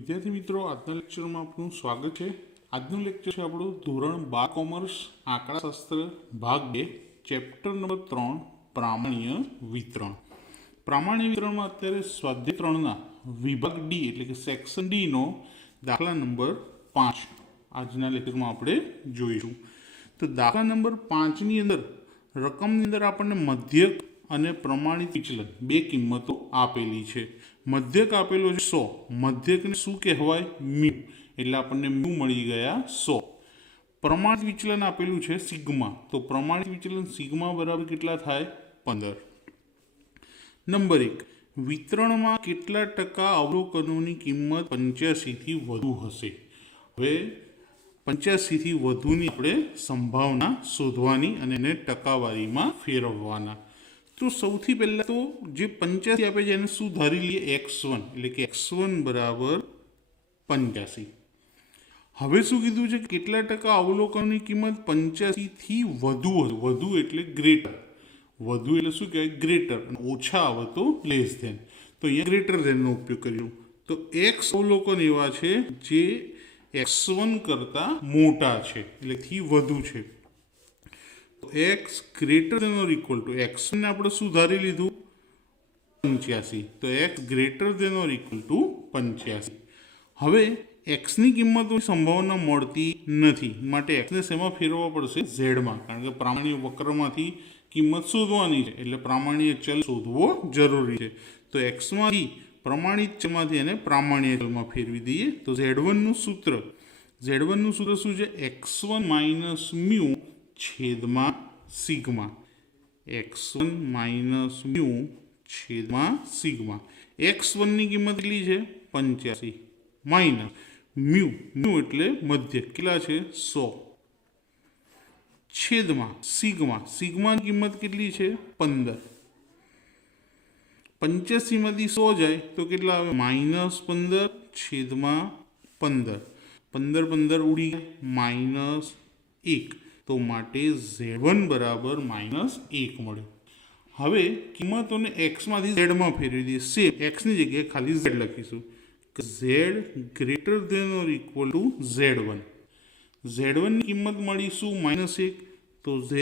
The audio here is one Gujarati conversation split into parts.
વિદ્યાર્થી મિત્રો, આજના લેક્ચરમાં આપનું સ્વાગત છે। આજનું લેક્ચર છે આપણું ધોરણ 12 કોમર્સ આંકડાશાસ્ત્ર ભાગ 2 ચેપ્ટર નંબર 3 પ્રામાણ્ય વિતરણ। પ્રામાણ્ય વિતરણમાં અત્યારે સ્વાધ્યાય 3ના વિભાગ ડી એટલે કે સેક્શન ડીનો દાખલા નંબર 5 આજના લેક્ચરમાં આપણે જોઈશું। તો દાખલા નંબર 5ની અંદર રકમની અંદર આપણને મધ્યક અને પ્રમાણિત વિચલન બે કિંમતો આપેલી છે। મધ્યક આપેલો છે 100, મધ્યકને શું કહેવાય? મ્યુ, એટલે આપણને મ્યુ મળી ગયા 100। પ્રમાણિત વિચલન આપેલું છે સિગ્મા, તો પ્રમાણિત વિચલન સિગ્મા બરાબર કેટલા થાય? 15। નંબર 1, વિતરણમાં કેટલા ટકા અવલોકનોની કિંમત 85 થી વધુ હશે? હવે 85 થી વધુની આપણે સંભાવના શોધવાની અને એને ટકાવારીમાં ફેરવવાના। તો સૌથી પહેલાં તો જે 85 આપે છે એને શું ધારી લઈએ? x1, એટલે કે x1 બરાબર 85। હવે શું કીધું છે? કેટલા ટકા અવલોકનની કિંમત 85 થી વધુ હશે? વધુ એટલે ગ્રેટર, વધુ એટલે શું કહેવાય? ગ્રેટર, ઓછા આવે તો લેસ ધેન, તો અહીંયા ગ્રેટર ધેનનો ઉપયોગ કર્યો। તો x અવલોકન એવા છે જે x1 કરતાં મોટા છે, એટલે થી વધુ છે। તો x greater than or equal to x ને આપણે શું ધારી લીધું? 85, તો x greater than or equal to 85। હવે xની કિંમતોની સંભાવના મળતી નથી, માટે xને શેમાં ફેરવવા પડશે? ઝેડમાં, કારણ કે પ્રામાણ્ય વક્રમાંથી કિંમત શોધવાની છે, એટલે પ્રામાણ્ય ચલ શોધવો જરૂરી છે। તો xમાંથી પ્રમાણિત ચલમાંથી એને પ્રામાણ્ય ચલમાં ફેરવી દઈએ। તો z1નું સૂત્ર શું છે? x1 માઇનસ મ્યુ છેદમાં સિગ્મા, x1 માઇનસ મ્યુ છેદમાં સિગ્મા। x1ની કિંમત કેટલી છે? 85 માઇનસ મ્યુ એટલે મધ્યક, કેટલા છે? 100 છેદમાં સિગ્માની કિંમત કેટલી છે? 15। 85માંથી 100 જાય તો કેટલા આવે? -15 છેદમાં 15, 15 ઉડી ગયા, -1, તો માટે z1 બરાબર -1 મળ્યો। હવે કિંમતોને xમાંથી ઝેડમાં ફેરવી દઈએ। સેમ xની જગ્યાએ ખાલી z લખીશું કે z greater than or equal to z1। z1ની કિંમત મળી શું? -1, તો z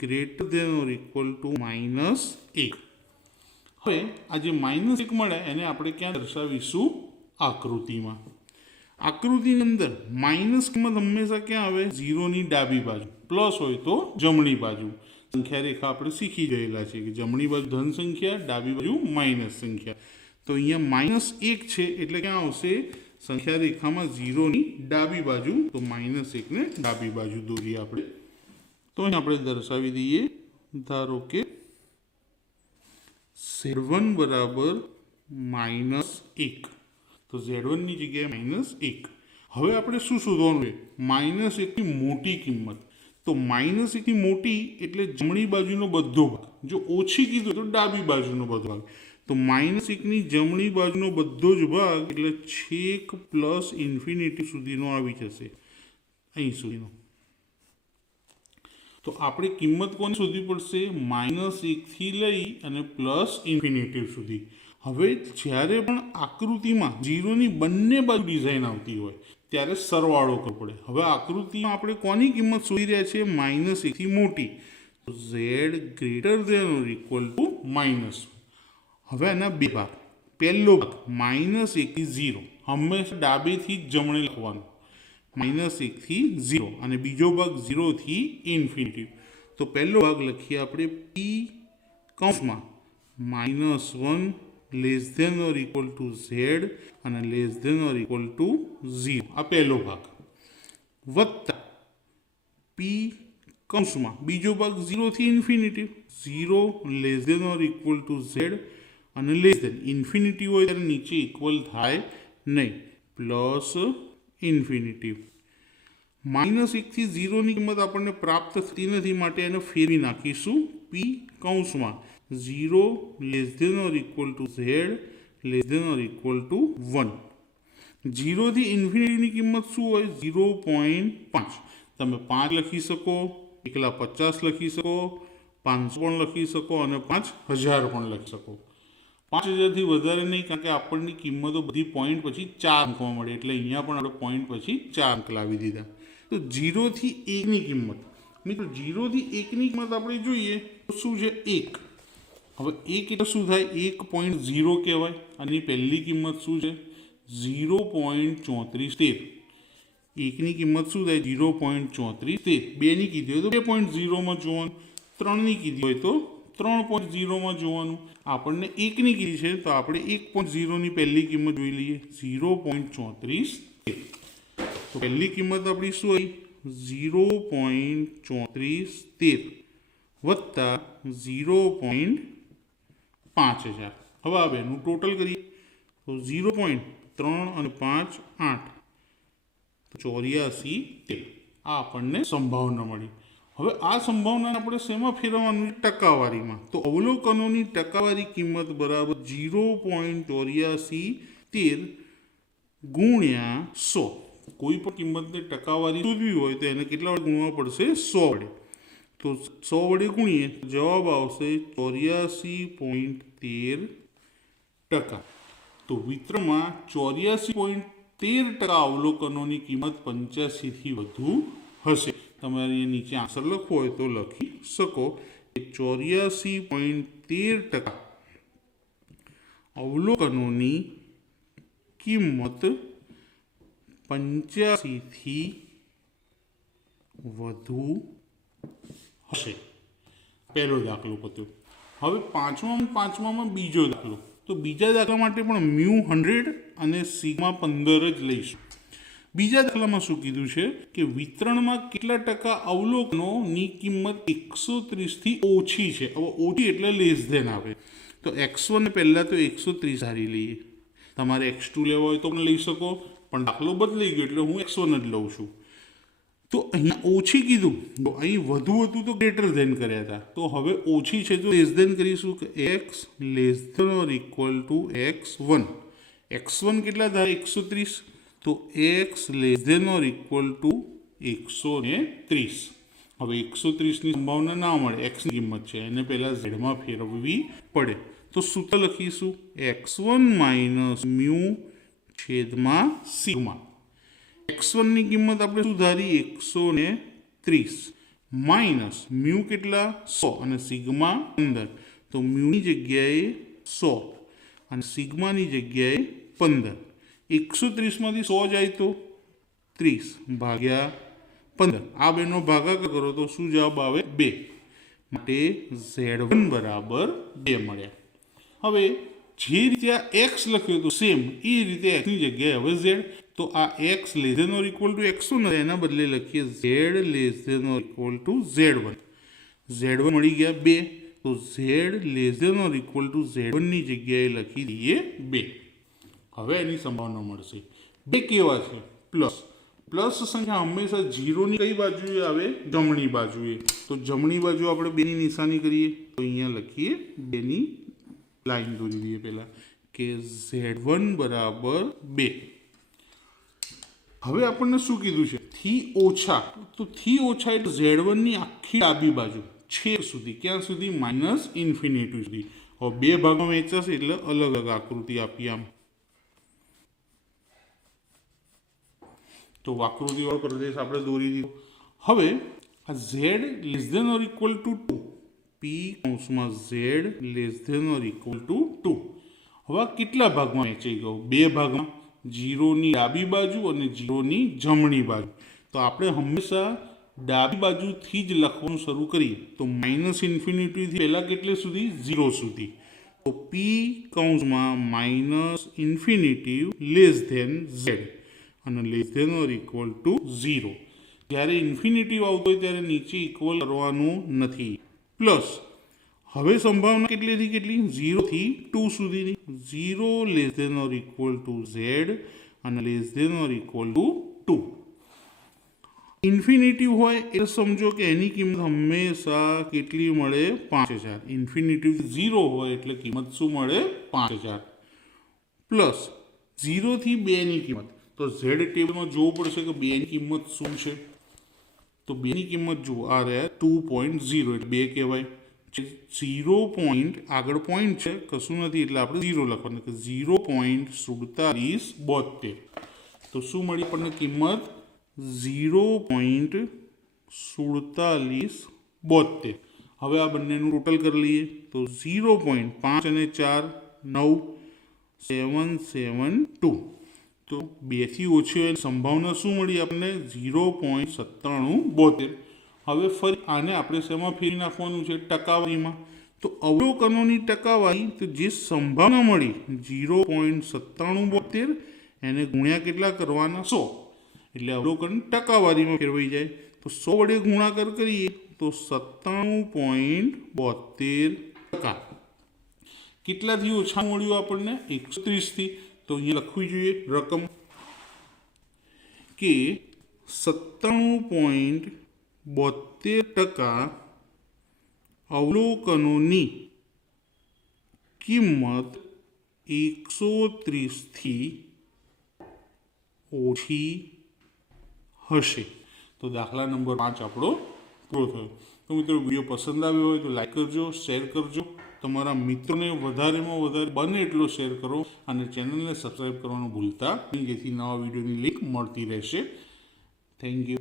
greater than or equal to -1। હવે આ જે -1 મળે એને આપણે ક્યાં દર્શાવીશું? આકૃતિમાં। આકૃતિની અંદર માઇનસ કિંમત હંમેશા ક્યાં આવે? 0ની ડાબી બાજુ, પ્લસ હોય તો જમણી બાજુ। સંખ્યા રેખા આપણે શીખી ગયેલા છે કે જમણી બાજુ ધન સંખ્યા, ડાબી બાજુ માઇનસ સંખ્યા। તો અહીંયા -1 છે એટલે ક્યાં આવશે? સંખ્યા રેખામાં 0ની ડાબી બાજુ, તો -1 ને ડાબી બાજુ દોરીએ આપણે। તો અહીં આપણે દર્શાવી દઈએ, ધારો કે z1 બરાબર -1, તો z1ની જગ્યાએ -1। હવે આપણે શું શોધવાનું છે? -1ની મોટી કિંમત। તો -1ની મોટી એટલે જમણી બાજુનો બધો ભાગ, જો ઓછી કીધું તો ડાબી બાજુનો બધો ભાગ। તો -1ની જમણી બાજુનો બધો જ ભાગ એટલે છેક પ્લસ ઇન્ફિનિટી સુધીનો આવી જશે, અહીં સુધીનો। તો આપણે કિંમત કોને શોધવી પડશે? -1 થી લઈ અને પ્લસ ઇન્ફિનિટી સુધી। હવે જ્યારે પણ આકૃતિમાં 0ની બંને બાજુ ડિઝાઇન આવતી હોય ત્યારે સરવાળો કરવો પડે। હવે આકૃતિમાં આપણે કોની કિંમત શોધી રહ્યા છીએ? -1 થી મોટી, તો z greater than or equal to -1। હવે આના બે ભાગ, પહેલો ભાગ -1 થી 0, હંમેશા ડાબેથી જ જમણે લખવાનું, -1 થી 0, અને બીજો ભાગ 0 થી ઇન્ફિનિટી। તો પહેલો ભાગ લખીએ આપણે p કૌંસમાં -1 less than or equal to z અને less than or equal to 0, આ પહેલો ભાગ, વત્તા p કૌંસમાં બીજો ભાગ 0 થી infinity, 0 less than or equal to z અને લેસ ધેન ઇન્ફિનિટી હોય ત્યારે નીચે ઇક્વલ થાય નહીં, પ્લસ ઇન્ફિનિટી। -1 થી 0ની કિંમત આપણને પ્રાપ્ત થતી નથી, માટે એને ફેરવી નાખીશું p કૌંસમાં 0 less than or equal to z less than or equal to 1। 0 થી ઇન્ફિનિટીની કિંમત શું હોય? 0.5। તમે 5 લખી શકો, એકલા 50 લખી શકો, 500 પણ લખી શકો અને 5000 પણ લખી શકો। 5000થી વધારે નહીં, કારણ કે આપણની કિંમતો બધી પોઈન્ટ પછી 4 અંકમાં મળે, એટલે અહીંયા પણ આપણે પોઈન્ટ પછી 4 અંક લાવી દીધા. તો 0 થી 1ની કિંમત, મિત્રો 0 થી 1ની કિંમત આપણે જોઈએ તો શું છે? 1. હવે 1 એટલે શું થાય? 1.0 કહેવાય. આની પહેલી કિંમત શું છે? 0.3413. 1ની કિંમત શું થાય? 0.3413. 2ની કીધી હોય તો 2.0માં જોવાનું, 3ની કીધી હોય તો 3.0માં જોવાનું. આપણને 1ની કીધી છે તો આપણે 1.0ની પહેલી કિંમત જોઈ લઈએ, 0.3413. તો પહેલી કિંમત આપણી શું આવી? 0.3413 વત્તા 0.5000. હવે આ બેનું ટોટલ કરીએ તો 0.3 અને 5 8, 84 આ આપણને સંભાવના મળી. હવે આ સંભાવનાને આપણે શેમાં ફેરવવાનું? ટકાવારીમાં. તો અવલોકનોની ટકાવારી કિંમત બરાબર 0.8413 ગુણ્યા 100. કોઈ પણ કિંમતની ટકાવારી શોધવી હોય તો એને કેટલા વડે ગુણવા પડશે? 100 વડે. તો 100 વડે ગુણીએ તો જવાબ આવશે 84.13%. તો વિતરણમાં 84.13% અવલોકનોની કિંમત 85થી વધુ હશે. તમારે નીચે આન્સર લખવો હોય તો લખી શકો કે 84.13% અવલોકનોની કિંમત 85થી વધુ હશે. પહેલો દાખલો પત્યો. હવે પાંચમામાં બીજો દાખલો. તો બીજા દાખલા માટે પણ મ્યુ 100 અને સિગ્મા 15 જ લઈશું. બીજા દાખલામાં શું કીધું છે કે વિતરણમાં કેટલા ટકા અવલોકનોની કિંમત 130થી ઓછી છે. હવે ઓછી એટલે લેસ ધેન આવે. તો x1 પહેલાં તો 130 ધારી લઈએ. તમારે x2 લેવા હોય તો પણ લઈ શકો, પણ દાખલો બદલાઈ ગયો એટલે હું x1 જ લઉં છું. તો અહીંયા ઓછી કીધું, તો અહીં વધુ હતું તો ગ્રેટર ધેન કર્યા હતા. તો હવે ઓછી છે તો લેસ ધેન કરીશું કે x less than or equal to x1. x1 કેટલા થાય? 130. તો x less than or equal to 130. હવે 130ની સંભાવના ના મળે, xની કિંમત છે, એને પહેલાં ઝેડમાં ફેરવવી પડે. તો સૂત્ર લખીશું x1 માઇનસ મ્યુ છેદમાં સિગ્મા. x1ની કિંમત આપણે શું ધારી? 130 માઇનસ મ્યુ કેટલા? 100 અને સિગ્મા 15. તો મ્યુની જગ્યાએ 100 અને સિગ્માની જગ્યાએ 15. 130માંથી 100 જાય તો 30 ભાગ્યા 15. આ બેનો ભાગાકાર કરો તો શું જવાબ આવે? 2. માટે Z1 બરાબર 2 મળ્યા. હવે જે રીતે આ x લખ્યો હતો સેમ એ રીતે xની જગ્યાએ હવે z. તો આ x less than or equal to x1 એના બદલે લખીએ z less than or equal to z1. z1 મળી ગયા 2. તો z less than or equal to z1ની જગ્યાએ લખી દઈએ 2. હવે એની સંભાવના મળશે. 2 કેવા છે? પ્લસ. પ્લસ સંખ્યા હંમેશા 0ની કઈ બાજુએ આવે? જમણી બાજુએ. તો જમણી બાજુ આપણે 2ની નિશાની કરીએ તો અહીંયા લખીએ 2ની લાઈન દોરી દઈએ પહેલાં કે z1 બરાબર 2. હવે આપણને શું કીધું છે? થી ઓછા. તો થી ઓછા એટલે z1ની આખી ડાબી બાજુ છેક સુધી. ક્યાં સુધી? માઇનસ ઇન્ફિનિટી સુધી. હવે 2 ભાગમાં વહેંચાશે એટલે અલગ અલગ આકૃતિ આપીએ આમ. તો આકૃતિવાળો પ્રદેશ આપણે દોરી દીધો. હવે આ z less than or equal to 2, p કૌંસમાં z less than or equal to 2. હવે કેટલા ભાગમાં વહેંચાઈ ગયો? 2 ભાગમાં. 0ની ડાબી બાજુ અને 0ની જમણી બાજુ. તો આપણે હંમેશા ડાબી બાજુથી જ લખવાનું શરૂ કરીએ. તો માઇનસ ઇન્ફિનિટીથી પહેલાં કેટલે સુધી? 0 સુધી. તો p કૌંસમાં minus infinity less than z અને less than or equal to 0. જ્યારે ઇન્ફિનિટી આવતો હોય ત્યારે નીચે ઇક્વલ કરવાનું નથી. પ્લસ હવે સંભાવના કેટલીથી કેટલી? 0 થી 2 સુધીની. 0 less than or equal to z અને less than or equal to 2. Infinity હોય એટલે સમજો કે એની કિંમત હંમેશા કેટલી મળે? 5000. ઇન્ફિનિટી 0 હોય એટલે કિંમત શું મળે? 5000. પ્લસ 0 થી 2ની કિંમત. તો ઝેડ ટેબલમાં જોવું પડશે કે 2ની કિંમત શું છે. તો 2ની કિંમત જુઓ, આ રહ્યા 2.0 એટલે 2 કહેવાય. 0. આગળ પોઈન્ટ છે, કશું નથી એટલે આપણે 0 લખવાનું કે 0.4772. તો શું મળી આપણને કિંમત? 0.4772. હવે આ બંનેનું ટોટલ કરી લઈએ તો 0.5 અને 4 9 772. તો 2 થી ઓછી હોય સંભાવના શું મળી આપણને? 0.9772. હવે ફરી આને આપણે શેમાં ફેરવી નાખવાનું છે? ટકાવારીમાં. તો અવલોકનોની ટકાવારી, તો જે સંભાવના મળી 0.9772 એને ગુણ્યા કેટલા કરવાના? 100. એટલે અવલોકન ટકાવારીમાં ફેરવાઈ જાય. તો 100 વડે ગુણાકાર કરીએ તો 97.72%. કેટલાથી ઓછા મળ્યું આપણને? 130થી. તો અહીંયા લખવી જોઈએ રકમ કે 97.72% અવલોકનોની કિંમત 130થી ઓછી હશે. તો દાખલા નંબર 5 આપણો પૂરો થયો. તો મિત્રો વિડીયો પસંદ આવ્યો હોય તો લાઈક કરજો, શેર કરજો, તમારા મિત્રોને વધારેમાં વધારે બને એટલો શેર કરો અને ચેનલને સબસ્ક્રાઈબ કરવાનું ભૂલતા નહીં, જેથી નવા વિડીયોની લિંક મળતી રહેશે. Thank you.